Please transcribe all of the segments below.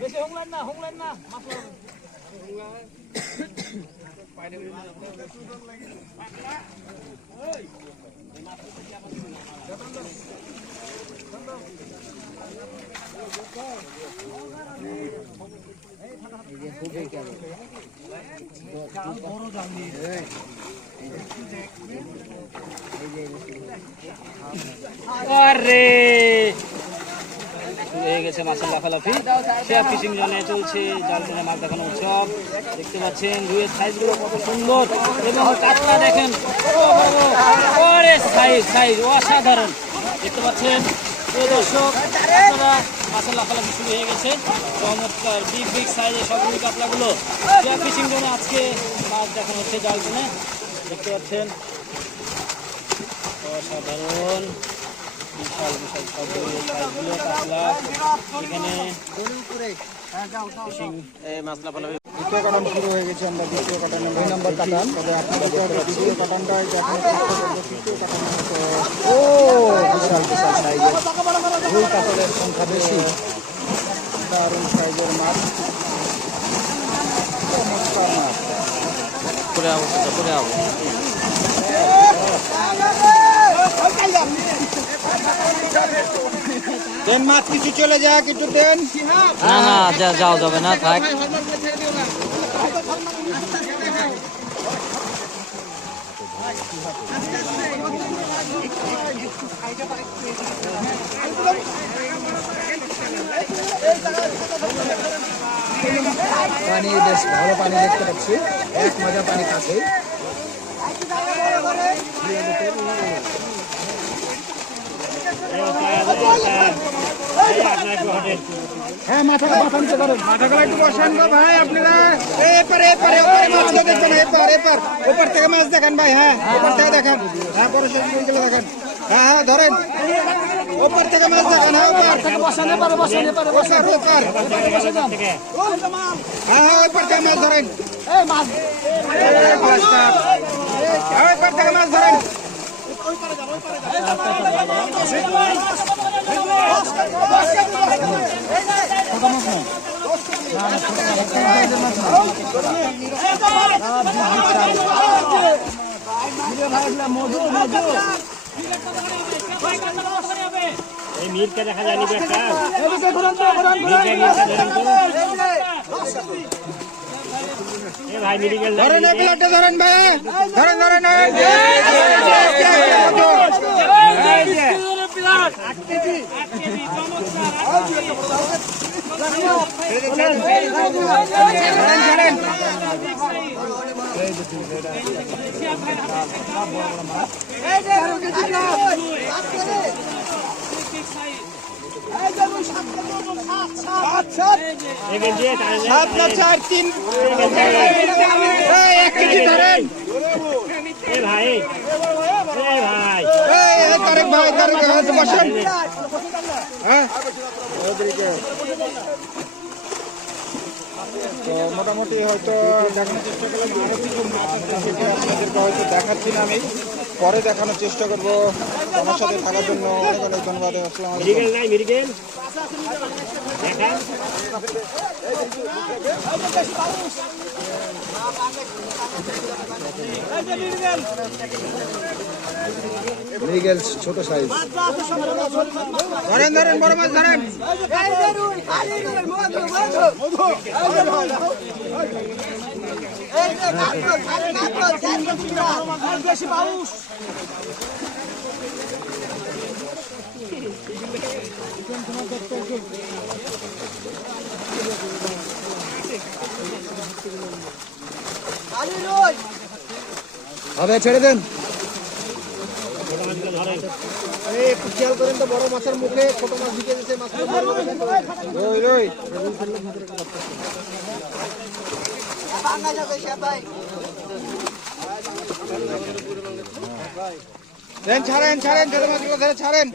বেশি হোংলেন না আরে হয়ে গেছে মাছের লাফালাফি। শেয়ার ফিশিং জোনে চলছে জাল টেনে মাছ দেখানো উৎসব। দেখতে পাচ্ছেন রুইয়ের সাইজগুলো কত সুন্দর এবং কাতলা দেখেন সাইজ অসাধারণ। দেখতে পাচ্ছেন দর্শক আপনারা মাছের লাফালাফি শুরু হয়ে গেছে। চমৎকার বিগ সাইজের সবগুলি কাতলাগুলো শেয়ার ফিশিং জোনে আজকে মাছ দেখানো হচ্ছে জাল টেনে। দেখতে পাচ্ছেন অসাধারণ বিশাল সবগুলো সাইজগুলো কাতলা। এখানে মাছ লাফালাফি দ্বিতীয় কাটান শুরু হয়ে গেছে। আমরা দ্বিতীয় কাটান 2 নম্বর কাটান, তবে আপনাদেরকে দ্বিতীয় কাটানটাই দেখানোর চেষ্টা করবো। তৃতীয় কাটান ও বিশাল সাইজের রুই কাতলের সংখ্যা বেশি, দারুণ সাইজের মাছ, চমৎকার মাছ। দেন মাছ কিছু চলে যাক, একটু দেন। না যাও যাবে না, থাক। পানি বেশ ভালো পানি দেখতে পাচ্ছি, এক মজা পানি কাছে। হ্যাঁ মাথা নিচে করেন, মাথাগুলো একটু বসান গো ভাই আপনারা। এপারে মাছগুলো দেখবেন, ওপার থেকে মাছ দেখেন ভাই। হ্যাঁ ওপার থেকে দেখেন, হ্যাঁ বড় সাইজগুলো দেখেন। হ্যাঁ ধরেন, ওপার থেকে মাছ দেখেন। হ্যাঁ ওপার থেকে বসান, ওপার হ্যাঁ ওপার থেকে মাছ ধরেন। ওপার থেকে মাছ ধরেন। মিরকে দেখা যায়নি ভাই, মেডিকেল ধরেন, ধরেন ভাই, ধরেন তো মোটামুটি হয়তো দেখানোর চেষ্টা করলাম। আরো কিছু মাছ আছে সেটা আপনাদেরকে হয়তো দেখাচ্ছি না, আমি পরে দেখানোর চেষ্টা করবো। আমার সাথে থাকার জন্য অনেক অনেক ধন্যবাদ। আসসালামু আলাইকুম। মৃগেল ছোট সাইজ, ধরেন বড় মাছ ধরেন। হবে ছেড়ে দেন। একটু খেয়াল করেন তো, বড় মাছের মুখে ছোট মাছ ঢুকে দিচ্ছে। ছাড়েন ছোট মাছগুলো ধরে ছাড়েন।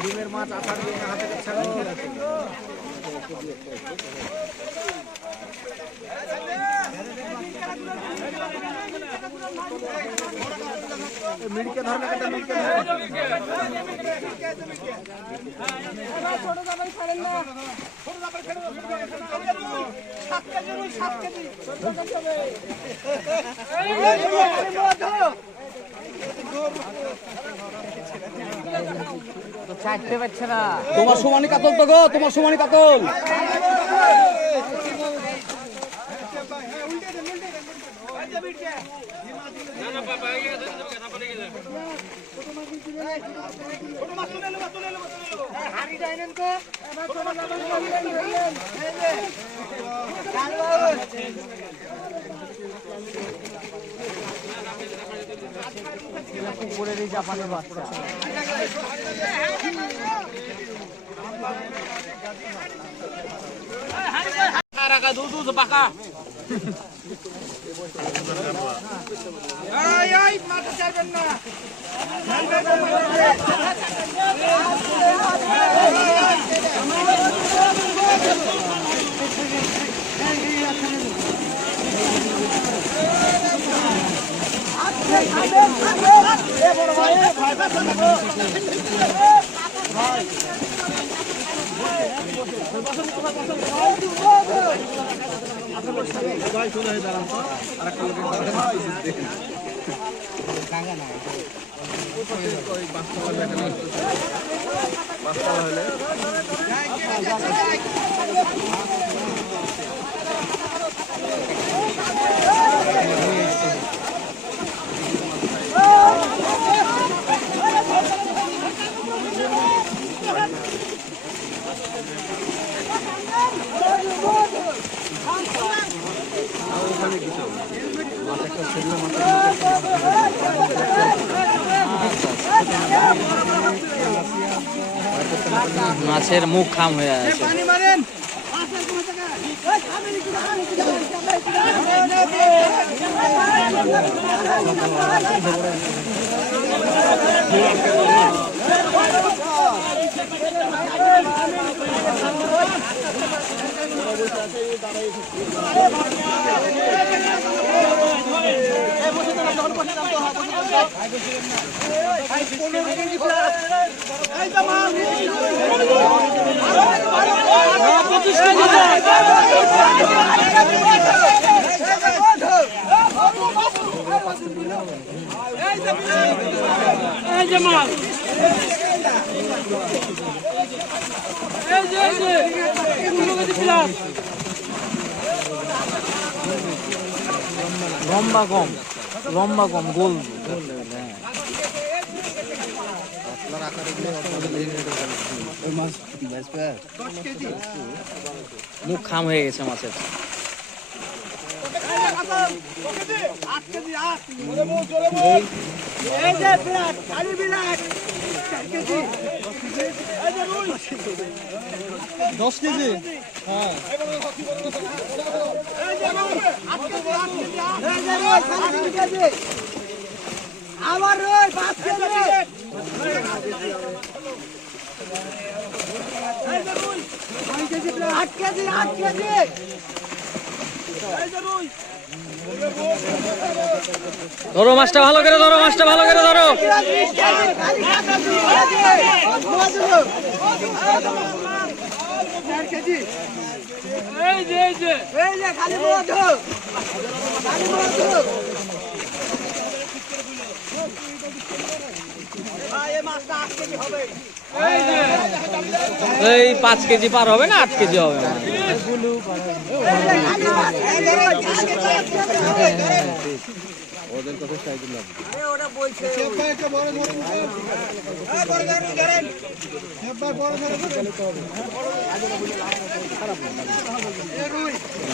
ডিমের মাছ আসার দিয়ে হাতে মিড়কে ধরলে কেটে মিড়কে ছাড়তে পারছে না। তোমার সমানি কাতল তো গো, তোমার সমানি কাতল। পুকুরের এই জাপানের বাচ্চা মাথা ছাড়বেন না। মাছের মুখ খাম হয়ে আছে। পানি মারেন লম্বা কম গোল। মুখ খাম হয়ে গেছে মাছের। আমার 5 কেজি 8 কেজি ধরো মাছটা ভালো করে ধরো, মাছটা ভালো করে ধরো। খালি মধু এই 5 কেজি পার হবে না 8 কেজি হবে?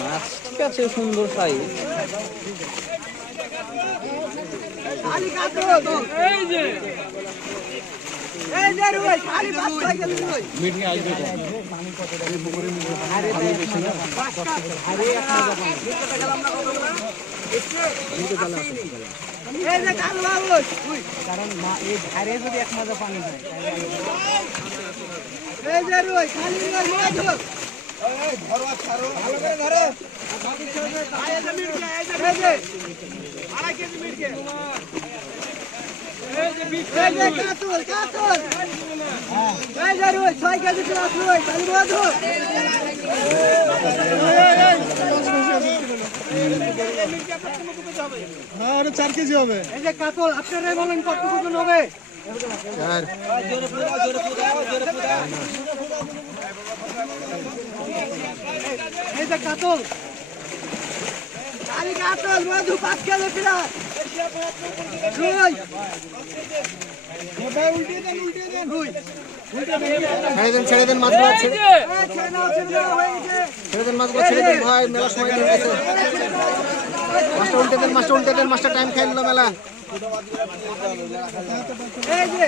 মাছ ঠিক আছে, সুন্দর সাইজ। মিটিং আসবে তো। কারণ এই ধারে যদি এক মাজা পানি হয় এই যে রুই খালি ভালো করে ধরো কাতল এই যে রুই 6 কেজি প্লাস রুই খালি মধু আরে 4 কেজি হবে এই যে কাতল আপনারাই বলেন কত ওজন হবে? 4 এই যে কাতল খালি কাতল মধু 5 কেজি প্লাস রুই উল্টিয়ে দেন রুই ছেড়ে দেন মাছগুলো, ছেড়ে দেন মাছগুলো, ছেড়ে দেন ভাই, মেলা সময় হয়ে গেছে। মাছটা উল্টে দেন, মাছটা টাইম খাই নিল মেলা। এই যে